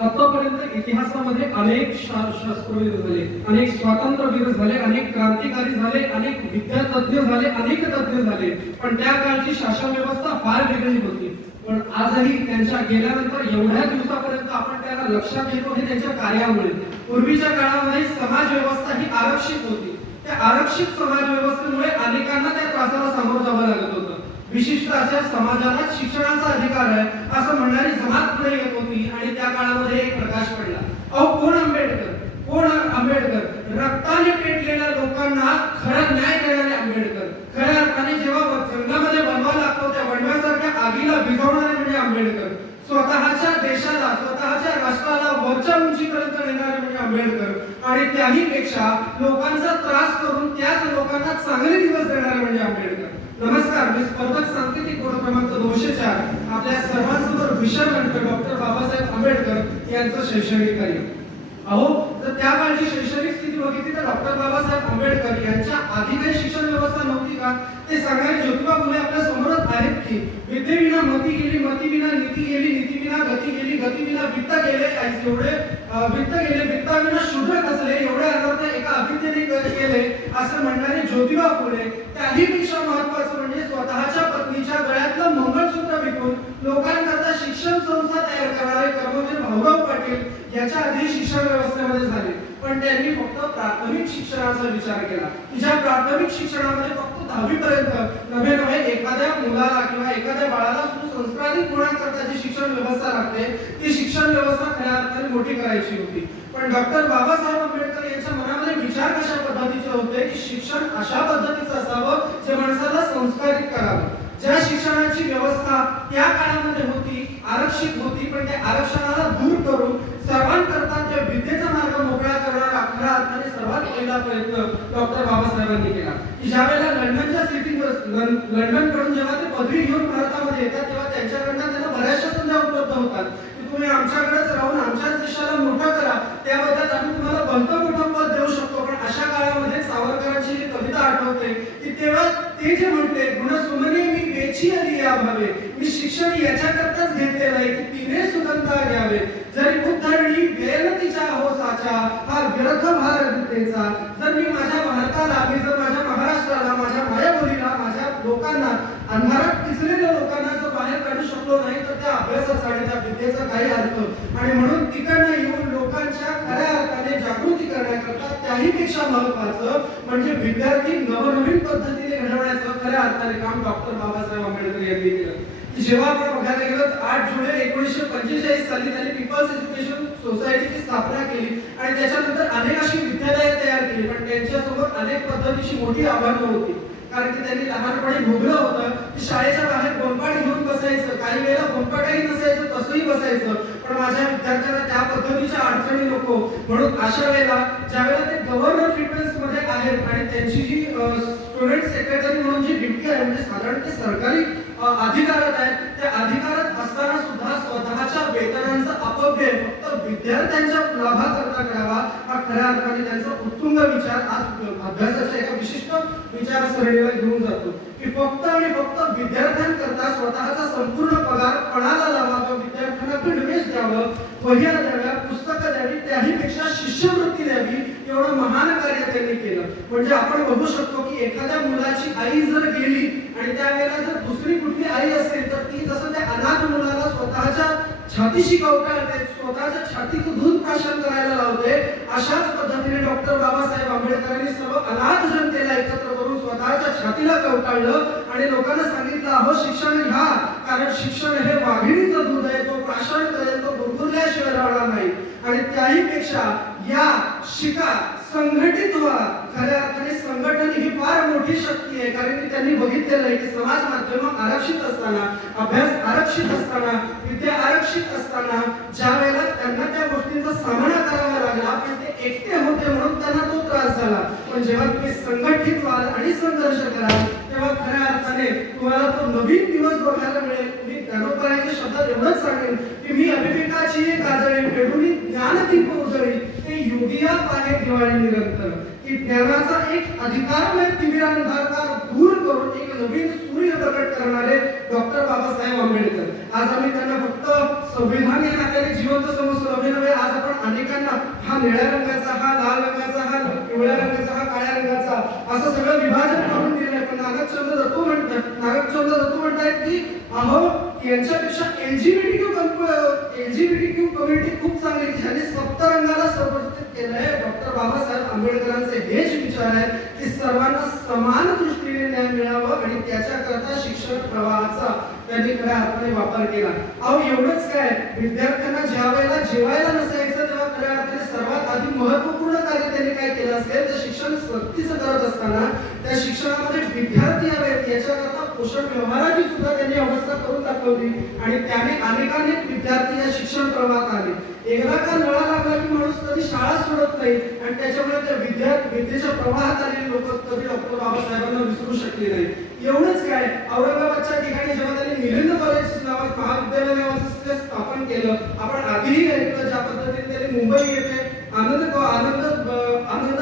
आतापर्यंत इतिहासामध्ये अनेक शास्त्रवीर झाले, अनेक स्वातंत्र्यवीर झाले, अनेक क्रांतिकारी झाले, अनेक विद्यातज्ञ झाले, अनेक तज्ञ झाले, पण त्या काळची शासन व्यवस्था फार वेगळी होती. पण आजही त्यांच्या गेल्यानंतर एवढ्या दिवसापर्यंत आपण त्यांना लक्षात घेतो हे त्यांच्या कार्यामुळे. पूर्वीच्या काळामध्ये समाज व्यवस्था ही आरक्षित होती. त्या आरक्षित समाज व्यवस्थेमुळे अनेकांना त्या त्रासाला सामोरं जावं लागत होतं. विशिष्ट अशा समाजाला शिक्षणाचा अधिकार आहे असं म्हणणारी जमात पुढे येत होती आणि त्या काळामध्ये एक प्रकाश पडला. अहो कोण आंबेडकर, कोण आंबेडकर? रक्ताने पेटलेल्या लोकांना खरा न्याय देणारे आंबेडकर. खऱ्या अर्थाने जेव्हा जंगलामध्ये बनवा लागतो त्या वणव्यासारख्या आगीला भिजवणारे म्हणजे आंबेडकर. स्वतःच्या देशाला, स्वतःच्या राष्ट्राला वरच्या उंचीपर्यंत नेणारे म्हणजे आंबेडकर आणि त्याही पेक्षा लोकांचा त्रास करून त्याच लोकांना चांगले दिवस देणारे म्हणजे आंबेडकर. नमस्कार, मी स्पर्धक सांकेतिक बोर्ड क्रमांक 204 आपल्या सर्वांसमोर विषय म्हणतो डॉक्टर बाबासाहेब आंबेडकर यांचं शैक्षणिक कार्य. अहो जर त्या काळची शैक्षणिक स्थिती बघितली तर डॉक्टर बाबासाहेब आंबेडकर यांच्या आधी काही शिक्षण व्यवस्था नव्हती का? ते सांगणारे ज्योतिबा फुले आपल्या समोरच आहेत की विद्येविना मती गेली, मतीविना नीती गेली, नीतीविना गती गेली, गतीविना वित्त गेले, एवढे वित्त गेले, वित्ताविना शूद्र कसले, एवढे अनर्थ एका अभिज्ञाने केले असं म्हणणारे ज्योतिबा फुले. त्याही पेक्षा महत्त्वाचं म्हणजे स्वतःच्या पत्नीच्या गळ्यातलं मंगळसूत्र विकून लोकांकरता शिक्षण संस्था तयार करणारे कर्मवीर भाऊराव पाटील याच्या आधी शिक्षण व्यवस्थेमध्ये झाले. पण त्यांनी फक्त प्राथमिक शिक्षणाचा विचार केला. ज्या प्राथमिक शिक्षणामध्ये फक्त 10वी पर्यंत नव्हे एखाद्या मुलाला किंवा एखाद्या बाळाला सुसंस्कारित होण्याकरता जी शिक्षण व्यवस्था लागते ती शिक्षण व्यवस्था खऱ्या अर्थाने मोठी करायची होती. पण डॉक्टर बाबासाहेब आंबेडकर यांच्या मनामध्ये विचार कशा पद्धतीचे होते की शिक्षण अशा पद्धतीचं असावं जे माणसाला संस्कारित करावं. ज्या शिक्षणाची व्यवस्था त्या काळामध्ये होती आरक्षित होती, पण त्या आरक्षणाला दूर करून सर्वांकरता त्या विद्येचा मार्ग मोकळा करणारा खऱ्या अर्थाने सर्वात पहिला प्रयत्न डॉक्टर बाबासाहेबांनी केला. ज्यावेळेला लंडनच्या लंडन कडून जेव्हा ते पदवी घेऊन भारतामध्ये येतात तेव्हा त्यांच्याकडनं त्यांना बऱ्याचशा संधी उपलब्ध होतात की तुम्ही आमच्याकडेच राहून आमच्याच देशाला मोठं करा, त्याबद्दल आम्ही तुम्हाला भलतं मोठं पद देऊ शकतो. पण अशा काळामध्ये सावरकरांची ही कविता आठवते की तेव्हा ते जे म्हणते गुणसुमने मी वेची आली या भावे, मी शिक्षण याच्याकरताच घेतलेलं आहे की तिने सुगंधा घ्यावे, जरी उद्धरणी वेल तिच्या होसाचा हा व्यर्थ भारतेचा. जर मी माझ्या भारताला, मी जर माझ्या महाराष्ट्राला, माझ्या मायाबोलीला, माझ्या लोकांना, अंधारात पिचलेल्या लोकांना जर बाहेर काढू शकलो नाही तर त्या अभ्यासाचा आणि त्या विद्येचा काही अर्थ. आणि म्हणून तिकडनं येऊन लोकांच्या खऱ्या अर्थाने जागृती करण्याकरता त्याही पेक्षा महत्त्वाचं म्हणजे विद्यार्थी नवनवीन पद्धतीने घडवण्याचं खऱ्या अर्थाने काम डॉक्टर बाबासाहेब आंबेडकर यांनी केलं. जेव्हा आपण बघायला गेलो 8 जुलै 1945 साली त्यांनी पीपल्स एज्युकेशन सोसायटीची स्थापना केली आणि त्याच्यानंतर अनेक अशी विद्यालये तयार केली. पण त्यांच्यासोबत अनेक पद्धतीची मोठी आव्हानं होती, कारण की त्यांनी लहानपणी भोगलं होतं की शाळेच्या बाहेर गोंपाट घेऊन बसायचं, काही वेळेला गोंपाटही नसायचं तसंही बसायचं. पण माझ्या विद्यार्थ्यांना त्या पद्धतीच्या अडचणी नको, म्हणून अशा वेळेला ज्यावेळेला ते गव्हर्नर फिटनेस मध्ये आहेत आणि त्यांची जी स्टुडंट सेक्रेटरी म्हणून जी ड्युटी आहे म्हणजे साधारण ते सरकारी अधिकारात आहेत, त्या अधिकारात असताना सुद्धा स्वतःच्या वेतनांचा अपव्यय फक्त विद्यार्थ्यांच्या लाभाकरता करावा हा खऱ्या अर्थाने त्यांचा उत्तुंग विचार आज अभ्यासाच्या एका विशिष्ट विचारसरणीला घेऊन जातो की फक्त आणि फक्त विद्यार्थ्यांकरता स्वतःचा संपूर्ण पगार पणाला लावावा, विद्यार्थ्यांना गणवेश द्यावं, वह्या द्याव्या, पुस्तकं द्यावी, त्याही पेक्षा शिष्यवृत्ती द्यावी, एवढं महान कार्य त्यांनी केलं. म्हणजे आपण बघू शकतो की एखाद्या मुलाची आई जर गेली आणि त्यावेळेला जर दुसरी कुठली आई असेल तर ती जसं त्या अनाथ मुलाला स्वतःच्या छातीशी कवटाळते, स्वतःच्या छातीचं दूध प्राशन करायला लावते, अशाच पद्धतीने डॉक्टर बाबासाहेब आंबेडकरांनी सर्व अनाथ जनतेला एकत्र करून स्वतःच्या छातीला कवटाळलं आणि लोकांना सांगितलं अहो शिक्षण घ्या, कारण शिक्षण हे वाघिणीचं दूध आहे, तो प्राशन करेल, तो गुरगुरल्याशिवाय राहणार नाही. आणि त्याही पेक्षा या शिका, संघटित व्हा. खऱ्या अर्थाने संघटन ही फार मोठी शक्ती आहे, कारण की त्यांनी बघितलेलं आहे की समाज माध्यम आरक्षित असताना, अभ्यास आरक्षित असताना, विद्या आरक्षित असताना ज्या वेळेला त्यांना त्या गोष्टींचा सामना करावा लागला पण ते एकटे होते म्हणून त्यांना तो त्रास झाला. पण जेव्हा तुम्ही संघटित व्हाल आणि संघर्ष कराल तेव्हा खऱ्या अर्थाने तुम्हाला तो नवीन दिवस बघायला मिळेल. मी ज्ञानोबरायांच्या शब्दात एवढंच सांगेन की मी अभिवेकाची गाजळे फेडून ज्ञानदीप उजळी ते योगिया पाहे दिवाळी निरंतर, की ज्ञानाचा एक अधिकारमय तिमिरांधार दूर करून एक नवीन सूर्य प्रकट करणारे डॉक्टर बाबासाहेब आंबेडकर. आज आम्ही त्यांना फक्त संविधान या नात्याने जिवंत समजतो, निळ्या रंगाचा, हा लाल रंगाचा, हा पिवळ्या रंगाचा, हा काळ्या रंगाचा, असं सगळं विभाजन करून दिलंय. पण नागचंद्र दत्तू म्हणतायत की अहो यांच्यापेक्षा एलजीबीटीक्यू कम्युनिटी खूप चांगली, ज्यांनी सप्तरंगाला समर्पित केलंय. डॉक्टर बाबासाहेब आंबेडकरांचे हेच विचार आहेत की सर्वांना समान दृष्टीने न्याय मिळावं आणि त्याच्याकरता शिक्षण प्रवाहाचा त्यांनी खऱ्या अर्थाने वापर केला. अहो एवढंच काय, विद्यार्थ्यांना ज्या वेळेला जेवायला नसायचं तेव्हा खऱ्या अर्थाने सर्वात आधी महत्वपूर्ण कार्य त्यांनी काय केलं असेल तर शिक्षण सक्तीचं करत असताना त्या शिक्षणामध्ये विद्यार्थी यावेत याच्याकरता पोषण व्यवहाराची सुद्धा त्यांनी अवस्था करून दाखवली आणि त्याने अनेकानेक विद्यार्थी या शिक्षण प्रवाहात आले. एकदा का नळा लागला की माणूस कधी शाळा सोडत नाही आणि त्याच्यामुळे त्या विद्येच्या प्रवाहात आलेली लोक कधी डॉक्टर बाबासाहेबांना विसरू शकले नाही. एवढंच काय, औरंगाबादच्या ठिकाणी जेव्हा त्यांनी मिलिंद कॉलेज नावाचं महाविद्यालय नावाचं स्थापन केलं, आपण आधीही ऐकलं ज्या पद्धतीने त्यांनी मुंबई येथे आनंद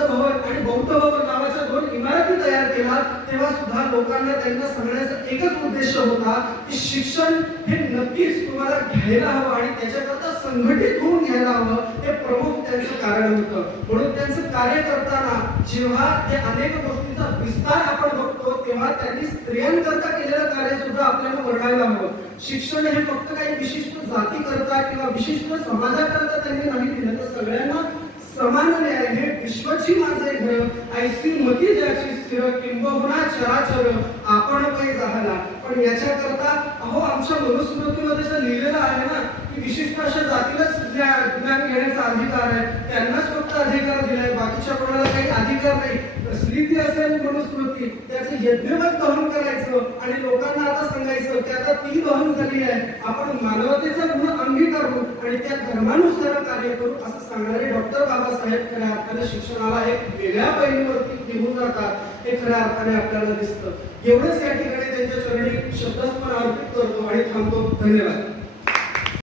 भवन आणि बौद्ध भवन नावाच्या 2 इमारती तयार केल्या, तेव्हा सुद्धा लोकांना त्यांना सांगण्याचा एकच उद्देश होता की शिक्षण हे नक्कीच तुम्हाला घ्यायला हवं आणि त्याच्याकरता संघटित होऊन घ्यायला हवं. हे प्रमुख त्यांचं कारण होतं. म्हणून त्यांचं कार्य करताना जेव्हा ते अनेक गोष्टींचा विस्तार आपण बघतो तेव्हा त्यांनी स्त्रियांकरता केलेलं कार्य सुद्धा आपल्याला वर्णायला हवं. शिक्षण हे फक्त काही विशिष्ट जाती करता किंवा विशिष्ट समाजाकरता त्यांनी नाही दिलं, तर सगळ्यांना समान न्याय हे विश्वची माझे घर, ऐसी मती ज्याची स्थिर, किंबहुना चराचर आपण पै झाला. पण याच्याकरता अहो आमच्या मनुस्मृतीमध्ये तर लिहिलेलं आहे ना की विशिष्ट अशा जातीलाच ज्ञान घेण्याचा अधिकार आहे, त्यांनाच फक्त अधिकार दिलाय, बाकीच्या कोणाला काही अधिकार नाही. कसली ती असेल मनुस्मृती, त्याचं यज्ञवत दहन करायचं आणि लोकांना आता सांगायचं की आता ती दहन झाली आहे, आपण मानवतेचा गुण अंगीकारू आणि त्या धर्मानुसार कार्य करू असं सांगणारे डॉक्टर बाबासाहेब खऱ्या अर्थाने शिक्षणाला एक वेगळ्या पैलूवरती घेऊन जातात. हे खऱ्या अर्थाने आपल्याला दिसतं. एवढंच या ठिकाणी त्यांच्या चरणी शब्दस्मरण अर्पित करतो आणि थांबतो. धन्यवाद.